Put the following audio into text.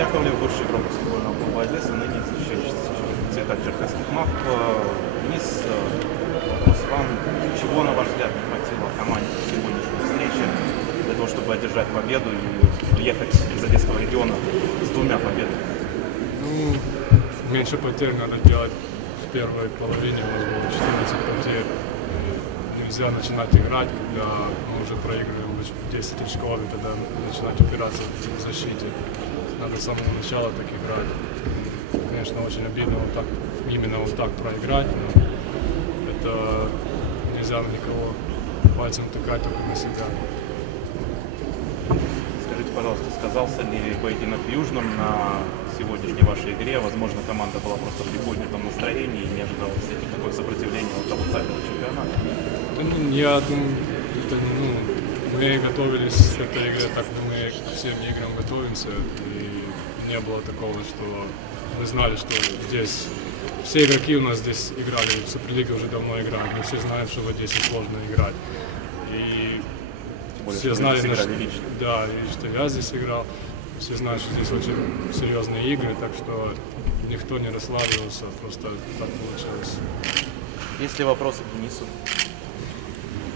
Яковлев, бывший игрок баскетбольного клуба Одесса, ныне защищающий в цветах черкасских мав. Э, Денис, э, вопрос вам. Чего, на ваш взгляд, не хватило команде в сегодняшней встрече для того, чтобы одержать победу и приехать из Одесского региона с двумя победами? Ну, меньше потерь надо делать в первой половине. У нас было 14 потерь. Нельзя начинать играть, когда мы уже проигрываем 10 очков, и тогда начинать упираться в защите. Надо с самого начала так играть. Конечно, очень обидно вот так, именно вот так проиграть, но это нельзя на никого пальцем тыкать, только на себя. Скажите, пожалуйста, сказался ли поединок в Южном на сегодняшней вашей игре? Возможно, команда была просто в приподнятом настроении и не ожидала такое сопротивление от аутсайдера чемпионата. Да, ну, я думаю, мы готовились к этой игре, так как мы к всем играм готовимся, и не было такого, что мы знали, что здесь все игроки у нас здесь играли, в Суперлиге уже давно играют, мы все знают, что в Одессе сложно играть. И более, все знали, на что- лично. да, и что я здесь играл. Все знают, что здесь очень серьезные игры, так что никто не расслабился, просто так получилось. Есть ли вопросы к Денису?